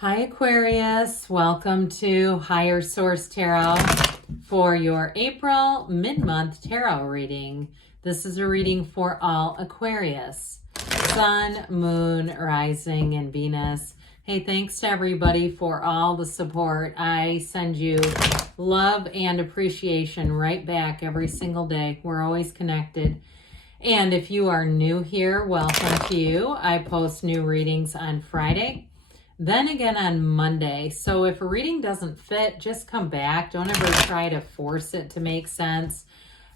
Hi Aquarius, welcome to Higher Source Tarot for your April mid-month tarot reading. This is a reading for all Aquarius, Sun, Moon, Rising, and Venus. Hey, thanks to everybody for all the support. I send you love and appreciation right back every single day. We're always connected. And if you are new here, welcome to you. I post new readings on Friday, then again on Monday. So if a reading doesn't fit, just come back. Don't ever try to force it to make sense.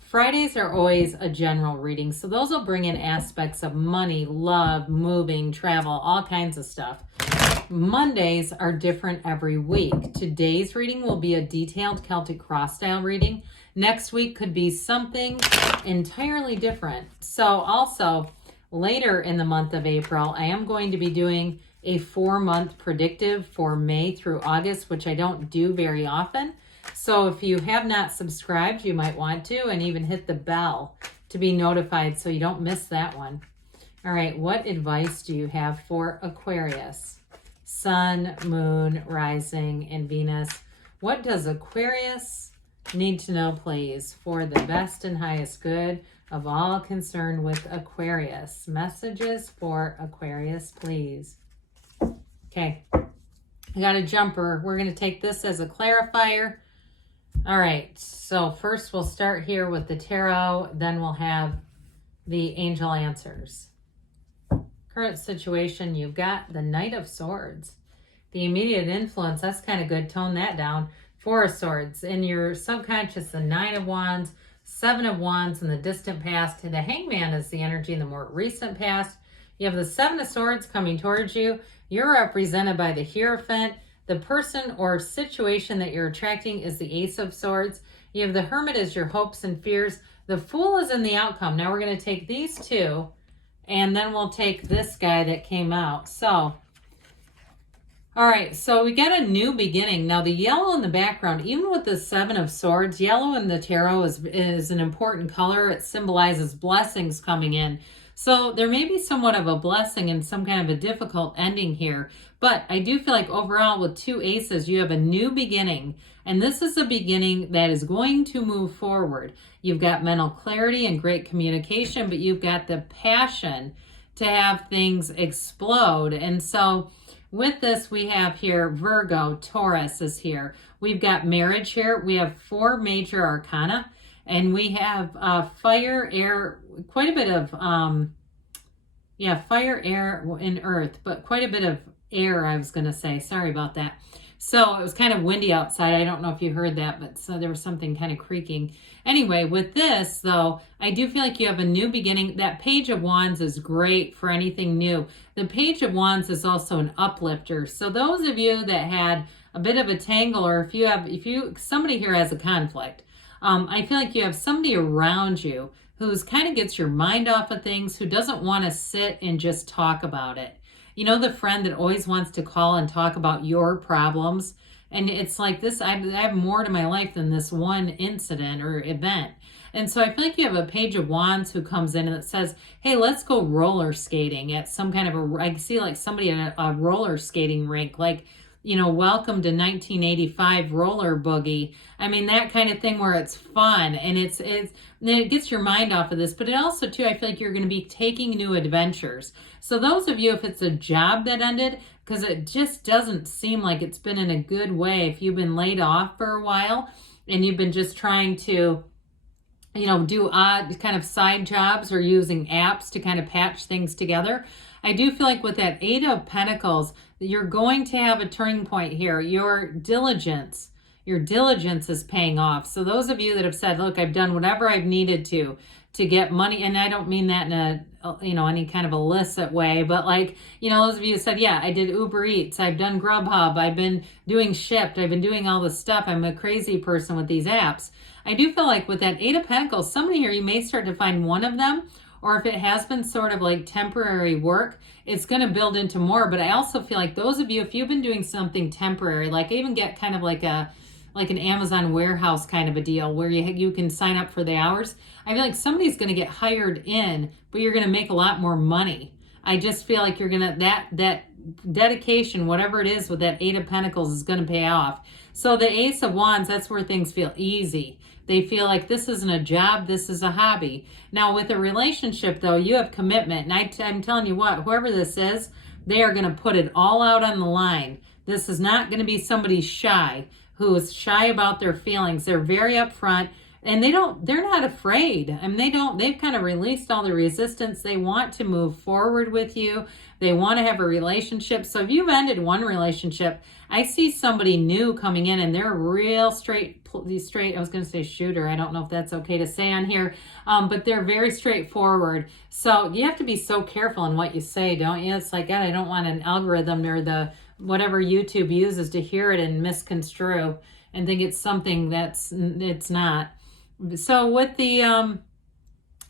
Fridays are always a general reading. So those will bring in aspects of money, love, moving, travel, all kinds of stuff. Mondays are different every week. Today's reading will be a detailed Celtic cross style reading. Next week could be something entirely different. So also later in the month of April, I am going to be doing a 4-month predictive for May through August, which I don't do very often. So if you have not subscribed, you might want to, and even hit the bell to be notified so you don't miss that one. All right, what advice do you have for Aquarius? Sun, Moon, Rising, and Venus. What does Aquarius need to know, please, for the best and highest good of all concerned with Aquarius? Messages for Aquarius, please. Okay, I got a jumper. We're going to take this as a clarifier. All right, so first we'll start here with the tarot, then we'll have the angel answers. Current situation, you've got the Knight of Swords. The immediate influence, that's kind of good. Tone that down. 4 of Swords. In your subconscious, the 9 of Wands, 7 of Wands in the distant past. The Hangman is the energy in the more recent past. You have the 7 of Swords coming towards you. You're represented by the Hierophant. The person or situation that you're attracting is the Ace of Swords. You have the Hermit as your hopes and fears. The Fool is in the outcome. Now we're going to take these two, and then we'll take this guy that came out. So, all right, so we got a new beginning. Now the yellow in the background, even with the 7 of Swords, yellow in the tarot is an important color. It symbolizes blessings coming in. So there may be somewhat of a blessing and some kind of a difficult ending here. But I do feel like overall with 2 aces, you have a new beginning. And this is a beginning that is going to move forward. You've got mental clarity and great communication, but you've got the passion to have things explode. And so with this, we have here Virgo, Taurus is here. We've got marriage here. We have 4 major arcana. And we have fire, air, quite a bit of, fire, air, and earth, but quite a bit of air, I was going to say. Sorry about that. So it was kind of windy outside. I don't know if you heard that, but so there was something kind of creaking. Anyway, with this, though, I do feel like you have a new beginning. That Page of Wands is great for anything new. The Page of Wands is also an uplifter. So those of you that had a bit of a tangle, or if somebody here has a conflict, I feel like you have somebody around you who's kind of gets your mind off of things, who doesn't want to sit and just talk about it. You know, the friend that always wants to call and talk about your problems. And it's like this, I have more to my life than this one incident or event. And so I feel like you have a Page of Wands who comes in and it says, hey, let's go roller skating at some kind of I see like somebody at a roller skating rink, like, you know, welcome to 1985 roller boogie. I mean, that kind of thing where it's fun and it gets your mind off of this, but it also too, I feel like you're going to be taking new adventures. So those of you, if it's a job that ended, because it just doesn't seem like it's been in a good way, if you've been laid off for a while and you've been just trying to, you know, do odd kind of side jobs or using apps to kind of patch things together. I do feel like with that 8 of Pentacles, you're going to have a turning point here. Your diligence is paying off. So those of you that have said, look, I've done whatever I've needed to get money, and I don't mean that in a, you know, any kind of illicit way, but like, you know, those of you who said, yeah, I did Uber Eats, I've done Grubhub, I've been doing Shipt, I've been doing all this stuff, I'm a crazy person with these apps. I do feel like with that 8 of Pentacles, somebody here, you may start to find one of them, or if it has been sort of like temporary work, it's going to build into more. But I also feel like those of you, if you've been doing something temporary, like I even get kind of like an Amazon warehouse kind of a deal where you can sign up for the hours. I feel like somebody's going to get hired in, but you're going to make a lot more money. I just feel like you're going to, that dedication, whatever it is with that Eight of Pentacles, is going to pay off. So the Ace of Wands, that's where things feel easy. They feel like this isn't a job, this is a hobby. Now with a relationship though, you have commitment. And I'm telling you what, whoever this is, they are going to put it all out on the line. This is not going to be somebody shy, who is shy about their feelings. They're very upfront. And they're not afraid. I mean, they've kind of released all the resistance. They want to move forward with you. They want to have a relationship. So if you've ended one relationship, I see somebody new coming in and they're real straight, I was going to say shooter. I don't know if that's okay to say on here, but they're very straightforward. So you have to be so careful in what you say, don't you? It's like, God, I don't want an algorithm or whatever YouTube uses to hear it and misconstrue and think it's something it's not. So with the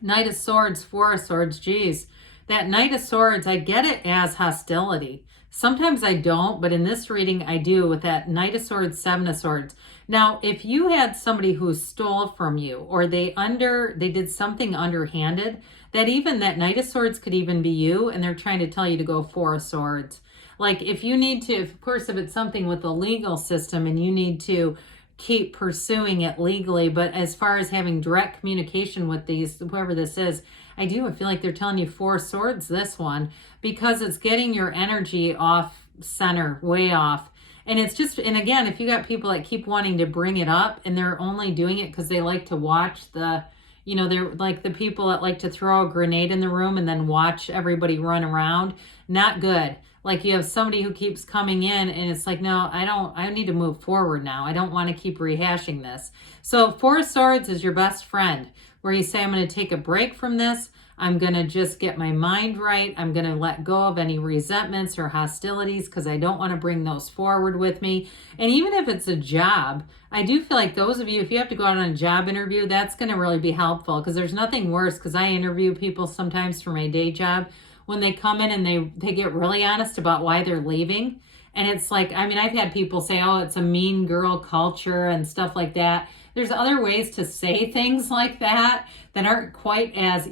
Knight of Swords, Four of Swords, geez, that Knight of Swords, I get it as hostility. Sometimes I don't, but in this reading I do with that Knight of Swords, Seven of Swords. Now, if you had somebody who stole from you or they did something underhanded, that Knight of Swords could even be you and they're trying to tell you to go Four of Swords. Like if you need to, of course, if it's something with the legal system and you need to keep pursuing it legally, but as far as having direct communication with whoever this is, I feel like they're telling you Four Swords, this one, because it's getting your energy off center, way off. And it's just, and again, if you got people that keep wanting to bring it up and they're only doing it because they like to watch they're like the people that like to throw a grenade in the room and then watch everybody run around, not good. Like you have somebody who keeps coming in and it's like, no, I need to move forward now. I don't want to keep rehashing this. So Four of Swords is your best friend, where you say, I'm going to take a break from this. I'm going to just get my mind right. I'm going to let go of any resentments or hostilities because I don't want to bring those forward with me. And even if it's a job, I do feel like those of you, if you have to go out on a job interview, that's going to really be helpful because there's nothing worse, because I interview people sometimes for my day job when they come in and they get really honest about why they're leaving. And it's like, I mean, I've had people say, oh, it's a mean girl culture and stuff like that. There's other ways to say things like that aren't quite as,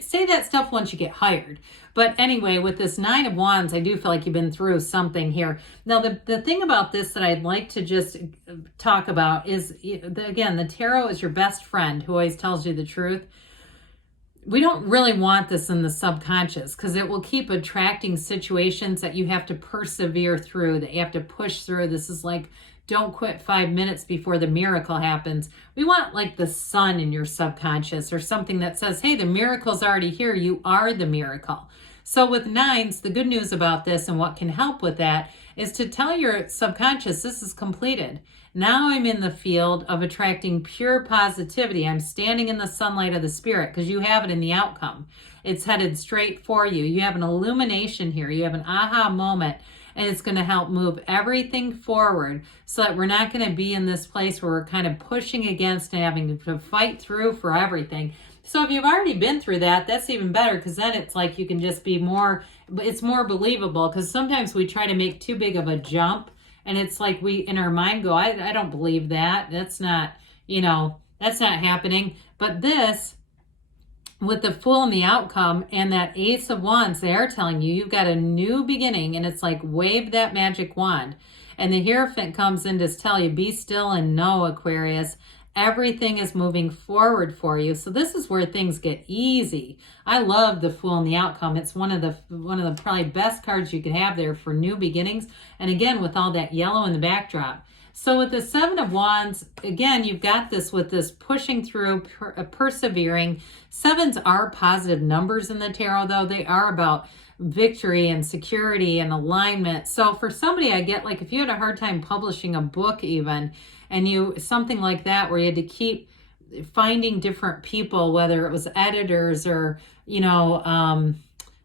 say that stuff once you get hired. But anyway, with this Nine of Wands, I do feel like you've been through something here. Now, the thing about this that I'd like to just talk about is, again, the tarot is your best friend who always tells you the truth. We don't really want this in the subconscious because it will keep attracting situations that you have to persevere through, that you have to push through. This is like, don't quit 5 minutes before the miracle happens. We want like the sun in your subconscious or something that says, hey, the miracle's already here. You are the miracle. So with nines, the good news about this and what can help with that is to tell your subconscious, this is completed. Now I'm in the field of attracting pure positivity. I'm standing in the sunlight of the spirit because you have it in the outcome. It's headed straight for you. You have an illumination here. You have an aha moment, and it's going to help move everything forward so that we're not going to be in this place where we're kind of pushing against and having to fight through for everything. So if you've already been through that, that's even better because then it's like you can just be it's more believable, because sometimes we try to make too big of a jump and it's like we in our mind go, I don't believe that. That's not, that's not happening. But this, with the Fool and the outcome and that Ace of Wands, they are telling you you've got a new beginning, and it's like wave that magic wand. And the Hierophant comes in to tell you, be still and know, Aquarius. Everything is moving forward for you. So this is where things get easy. I love the Fool and the outcome. It's one of the probably best cards you could have there for new beginnings. And again, with all that yellow in the backdrop. So with the Seven of Wands, again, you've got this with this pushing through, persevering. Sevens are positive numbers in the tarot, though. They are about victory and security and alignment. So for somebody, I get like if you had a hard time publishing a book even, and something like that where you had to keep finding different people, whether it was editors or,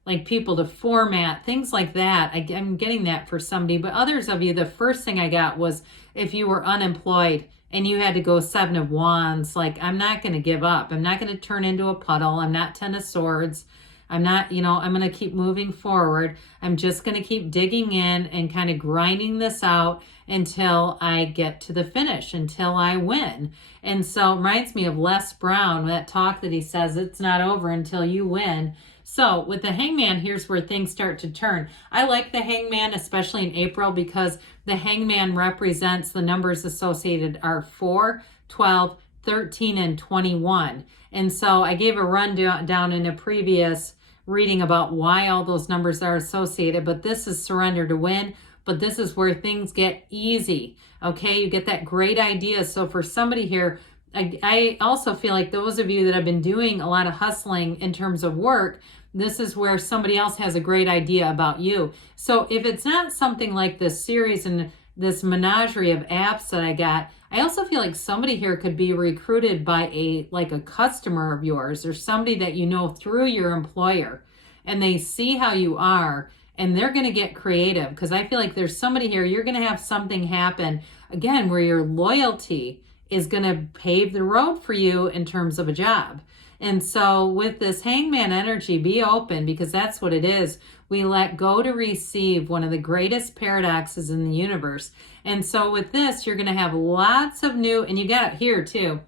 like people to format, things like that. I'm getting that for somebody. But others of you, the first thing I got was if you were unemployed and you had to go Seven of Wands, like, I'm not going to give up. I'm not going to turn into a puddle. I'm not Ten of Swords. I'm not, I'm going to keep moving forward. I'm just going to keep digging in and kind of grinding this out until I get to the finish, until I win. And so it reminds me of Les Brown, that talk that he says, it's not over until you win. So with the Hangman, here's where things start to turn. I like the Hangman, especially in April, because the Hangman represents the numbers associated are 4, 12, 13, and 21. And so I gave a rundown in a previous reading about why all those numbers are associated, but this is surrender to win, but this is where things get easy. Okay, you get that great idea. So for somebody here, I also feel like those of you that have been doing a lot of hustling in terms of work, this is where somebody else has a great idea about you. So if it's not something like this series and this menagerie of apps that I got, I also feel like somebody here could be recruited by a customer of yours or somebody that you know through your employer, and they see how you are and they're going to get creative, because I feel like there's somebody here, you're going to have something happen again where your loyalty is going to pave the road for you in terms of a job. And so with this Hangman energy, be open, because that's what it is. We let go to receive, one of the greatest paradoxes in the universe. And so with this, you're going to have lots of new, and you got it here too.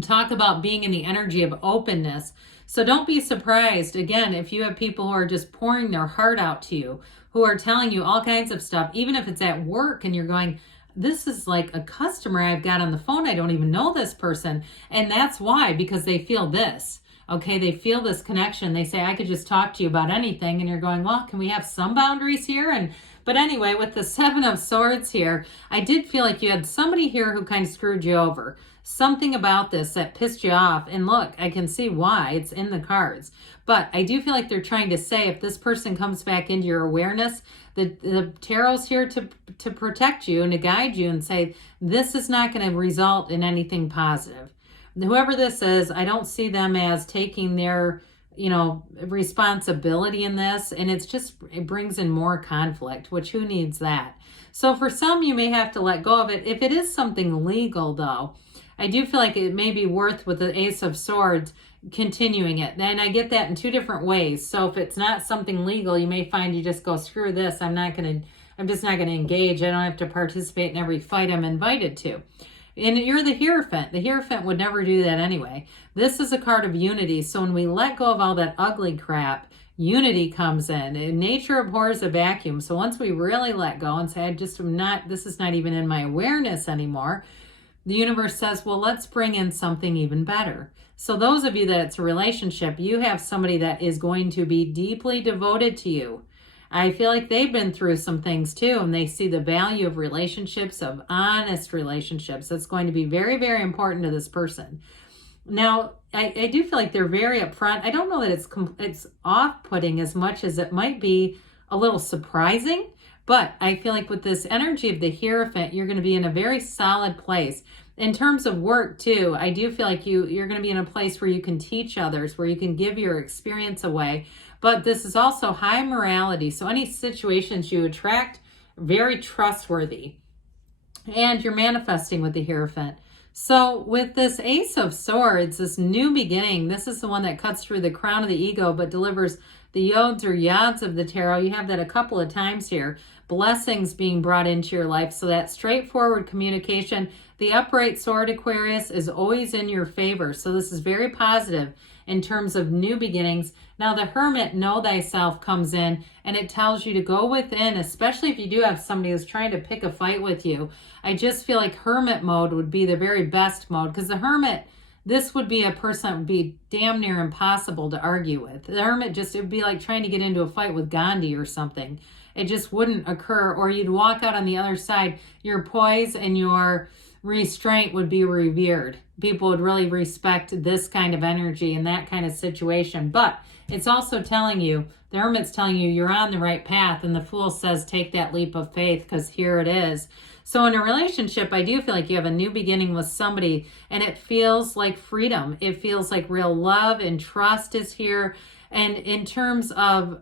Talk about being in the energy of openness. So don't be surprised, again, if you have people who are just pouring their heart out to you, who are telling you all kinds of stuff, even if it's at work and you're going, this is like a customer I've got on the phone. I don't even know this person. And that's why, because they feel this. Okay, they feel this connection. They say, I could just talk to you about anything. And you're going, well, can we have some boundaries here? But anyway, with the 7 of Swords here, I did feel like you had somebody here who kind of screwed you over. Something about this that pissed you off. And look, I can see why. It's in the cards. But I do feel like they're trying to say, if this person comes back into your awareness, the tarot's here to protect you and to guide you and say, this is not going to result in anything positive. Whoever this is, I don't see them as taking their, responsibility in this. And it brings in more conflict, which who needs that? So for some, you may have to let go of it. If it is something legal, though, I do feel like it may be worth, with the Ace of Swords, continuing it. And I get that in 2 different ways. So if it's not something legal, you may find you just go, screw this. I'm just not going to engage. I don't have to participate in every fight I'm invited to. And you're the Hierophant. The Hierophant would never do that anyway. This is a card of unity. So when we let go of all that ugly crap, unity comes in. And nature abhors a vacuum. So once we really let go and say, this is not even in my awareness anymore, the universe says, well, let's bring in something even better. So those of you that it's a relationship, you have somebody that is going to be deeply devoted to you. I feel like they've been through some things too, and they see the value of relationships, of honest relationships. That's going to be very, very important to this person. Now, I do feel like they're very upfront. I don't know that it's off-putting as much as it might be a little surprising, but I feel like with this energy of the Hierophant, you're going to be in a very solid place. In terms of work too, I do feel like you're going to be in a place where you can teach others, where you can give your experience away. But this is also high morality. So any situations you attract, very trustworthy. And you're manifesting with the Hierophant. So with this Ace of Swords, this new beginning, this is the one that cuts through the crown of the ego, but delivers the yods or yads of the tarot. You have that a couple of times here. Blessings being brought into your life. So that straightforward communication. The upright sword, Aquarius, is always in your favor. So this is very positive in terms of new beginnings. Now the Hermit, know thyself, comes in, and it tells you to go within, especially if you do have somebody who's trying to pick a fight with you. I just feel like Hermit mode would be the very best mode, because the Hermit, this would be a person that would be damn near impossible to argue with. The Hermit it would be like trying to get into a fight with Gandhi or something. It just wouldn't occur, or you'd walk out on the other side. Your poise and your restraint would be revered. People would really respect this kind of energy in that kind of situation. But it's also telling you, the Hermit's telling you you're on the right path, and the Fool says take that leap of faith, because here it is. So in a relationship, I do feel like you have a new beginning with somebody, and it feels like freedom. It feels like real love and trust is here. And in terms of,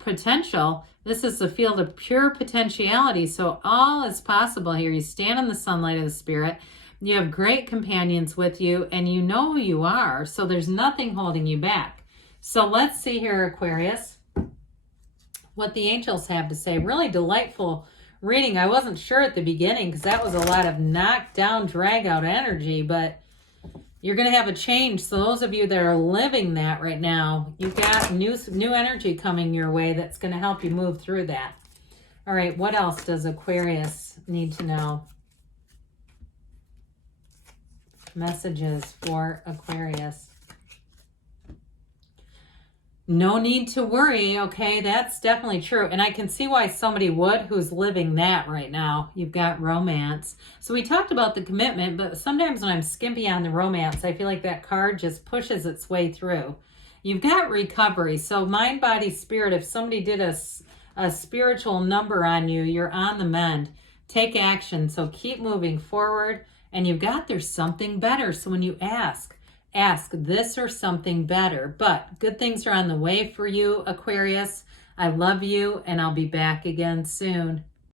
potential, this is the field of pure potentiality. So all is possible here. You stand in the sunlight of the Spirit. You have great companions with you, and you know who you are. So there's nothing holding you back. So let's see here, Aquarius, what the angels have to say. Really delightful reading. I wasn't sure at the beginning, because that was a lot of knockdown, drag out energy, but You're going to have a change. So those of you that are living that right now, you've got new energy coming your way that's going to help you move through that. All right, what else does Aquarius need to know? Messages for Aquarius. No need to worry, okay? That's definitely true. And I can see why somebody would who's living that right now. You've got romance. So we talked about the commitment, but sometimes when I'm skimpy on the romance, I feel like that card just pushes its way through. You've got recovery. So mind, body, spirit, if somebody did a spiritual number on you, you're on the mend. Take action. So keep moving forward. And you've got there's something better. So when you ask this or something better. But good things are on the way for you, Aquarius. I love you, and I'll be back again soon.